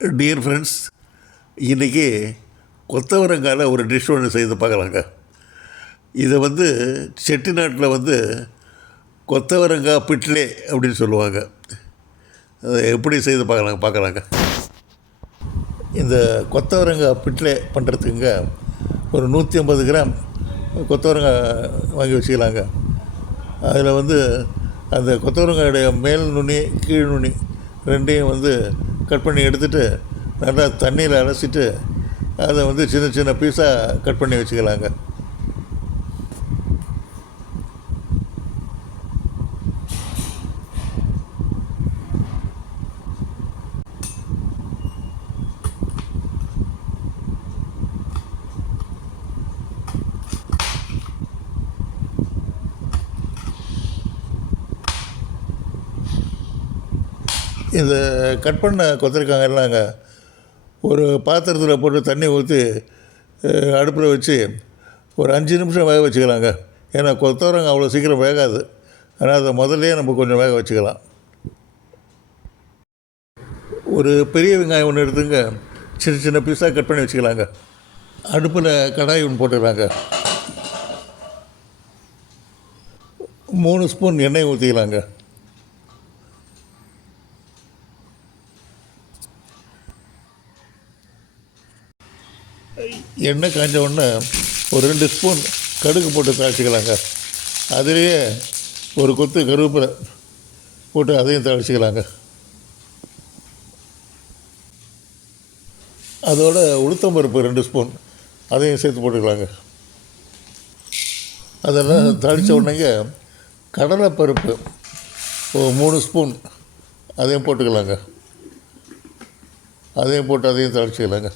Dear friends, இன்றைக்கி கொத்தவரங்காயில் ஒரு dish ஒன்று செய்து பார்க்கலாங்க. இதை செட்டிநாட்டில் கொத்தவரங்காய் பிட்லே அப்படின்னு சொல்லுவாங்க. அதை எப்படி செய்து பார்க்கலாங்க. இந்த கொத்தவரங்காய் பிட்லே பண்ணுறதுக்குங்க ஒரு 150 கிராம் கொத்தவரங்காய் வாங்கி வச்சுக்கலாங்க. அதில் அந்த கொத்தவரங்காயுடைய மேல் நுனி கீழ் நுனி ரெண்டையும் கட் பண்ணி எடுத்துகிட்டு நல்லா தண்ணியில் அலசிட்டு அதை சின்ன சின்ன பீஸாக கட் பண்ணி வச்சுக்கலாங்க. இந்த கட் பண்ண கொத்தரிக்காங்கல்லாங்க ஒரு பாத்திரத்தில் போட்டு தண்ணி ஊற்றி அடுப்பில் வச்சு ஒரு 5 நிமிஷம் வேக வச்சுக்கலாங்க. ஏன்னா கொத்தவரங்காய் அவ்வளோ சீக்கிரம் வேகாது. ஆனால் அதை முதல்லையே நம்ம கொஞ்சம் வேக வச்சுக்கலாம். ஒரு பெரிய வெங்காயம் ஒன்று எடுத்துங்க, சின்ன சின்ன பீஸாக கட் பண்ணி வச்சுக்கலாங்க. அடுப்பில் கடாய் ஒன்று போட்டுக்கலாங்க. 3 ஸ்பூன் எண்ணெய் ஊற்றிக்கலாங்க. எண்ணெய் காய்ஞ்ச உடனே ஒரு 2 ஸ்பூன் கடுகு போட்டு தாளிச்சிக்கலாங்க. அதிலேயே ஒரு கொத்து கருவேப்பிலை போட்டு அதையும் தாளிச்சிக்கலாங்க. அதோட உளுத்தம்பருப்பு 2 ஸ்பூன் அதையும் சேர்த்து போட்டுக்கலாங்க. அதெல்லாம் தாளித்த உடனேங்க கடலைப்பருப்பு 3 ஸ்பூன் அதையும் போட்டுக்கலாங்க. அதையும் போட்டு அதையும் தாளிச்சிக்கலாங்க.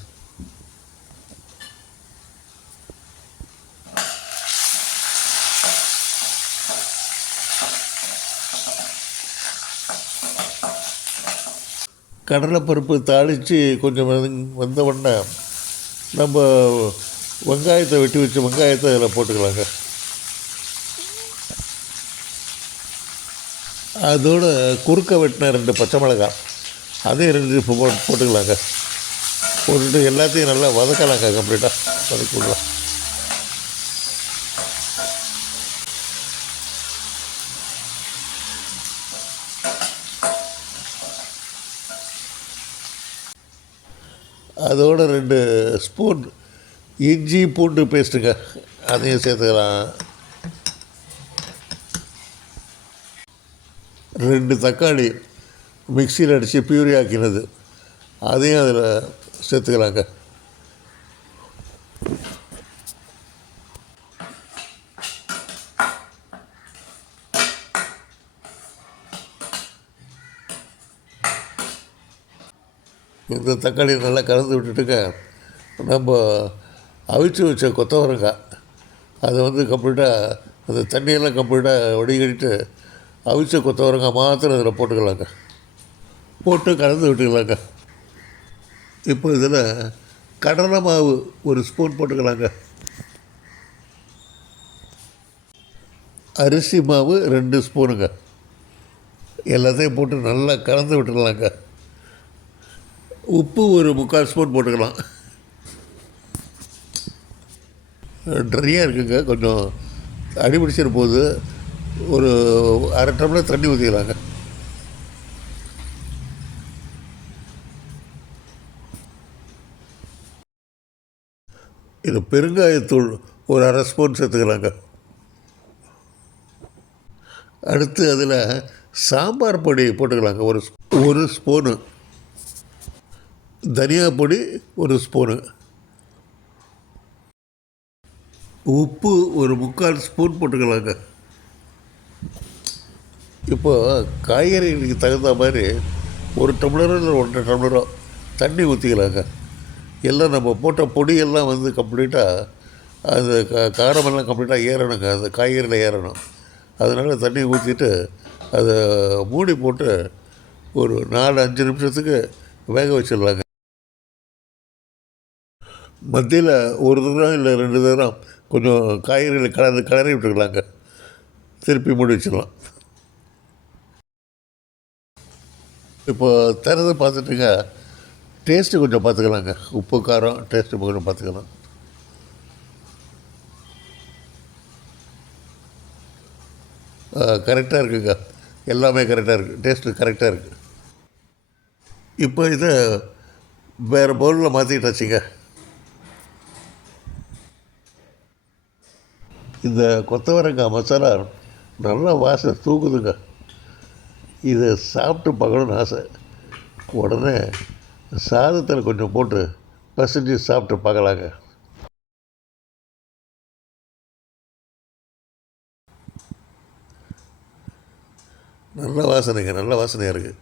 கடலைப்பருப்பு தாளித்து கொஞ்சம் வந்த உடனே நம்ம வெங்காயத்தை வெட்டி வச்ச வெங்காயத்தை அதில் போட்டுக்கலாங்க. அதோடு குறுக்க வெட்டின 2 பச்சை மிளகாய் அதையும் 2 போட்டுக்கலாங்க. போட்டுட்டு எல்லாத்தையும் நல்லா வதக்கலாங்க. கம்ப்ளீட்டாக வதக்கிடலாம். அதோடு 2 ஸ்பூன் இஞ்சி பூண்டு பேஸ்ட்டுங்க அதையும் சேர்த்துக்கலாம். 2 தக்காளி மிக்சியில் அடித்து பியூரி ஆக்கினது அதையும் அதில் சேர்த்துக்கலாங்க. இந்த தக்காளி நல்லா கலந்து விட்டுட்டுங்க நம்ம அவிச்சு வச்ச கொத்தவரங்காய் அதை கம்ப்ளீட்டாக அந்த தண்ணியெல்லாம் கம்ப்ளீட்டாக வடிகட்டிட்டு அவிச்ச கொத்தவரங்காய் மாத்திரம் அதில் போட்டுக்கலாங்க. போட்டு கலந்து விட்டுக்கலாங்க. இப்போ இதில் கடலை மாவு 1 ஸ்பூன் போட்டுக்கலாங்க. அரிசி மாவு 2 ஸ்பூனுங்க. எல்லாத்தையும் போட்டு நல்லா கலந்து விட்டுக்கலாங்க. உப்பு 3/4 ஸ்பூன் போட்டுக்கலாம். ட்ரையாக இருக்குங்க, கொஞ்சம் அடிபிடிச்சிட போகுது. ஒரு அரை டம்ளர் தண்ணி ஊற்றிக்கலாங்க. இது பெருங்காயத்தூள் ஒரு அரை ஸ்பூன் சேர்த்துக்கலாங்க. அடுத்து அதில் சாம்பார் பொடி போட்டுக்கலாங்க. ஒரு ஸ்பூனு தனியா பொடி 1 ஸ்பூனு, உப்பு 1/4 ஸ்பூன் போட்டுக்கலாங்க. இப்போ காய்கறிகளுக்கு தகுந்த மாதிரி 1 டம்ளரோ இல்லை 1.5 டம்ளரோ தண்ணி ஊற்றிக்கலாங்க. எல்லாம் நம்ம போட்ட பொடியெல்லாம் கம்ப்ளீட்டாக அந்த காரமெல்லாம் கம்ப்ளீட்டாக ஏறணுங்க, அந்த காய்கறியில் ஏறணும். அதனால் தண்ணி ஊற்றிட்டு அதை மூடி போட்டு ஒரு 4-5 நிமிஷத்துக்கு வேக வச்சிடலாங்க. மத்தியில் ஒரு தரம் இல்லை 2 தரம் கொஞ்சம் காய்கறிகளை கிளறி விட்டுக்கலாங்க. திருப்பி மூடி வச்சிடலாம். இப்போ திறந்து பார்த்துட்டுங்க டேஸ்ட்டு கொஞ்சம் பார்த்துக்கலாங்க. உப்பு காரம் டேஸ்ட்டு கொஞ்சம் பார்த்துக்கலாம். கரெக்டாக இருக்குங்க. எல்லாமே கரெக்டாக இருக்குது. டேஸ்ட்டு கரெக்டாக இருக்குது. இப்போ இதை வேறு பவுலில் மாற்றிட்டாச்சுங்க. இந்த கொத்தவரங்காய் மசாலா நல்லா வாசனை தூக்குதுங்க. இதை சாப்பிட்டு பார்க்கணுன்னு ஆசை. உடனே சாதத்தில் கொஞ்சம் போட்டு பசஞ்சு சாப்பிட்டு பார்க்கலாங்க. நல்ல வாசனைங்க, நல்ல வாசனையாக இருக்குது.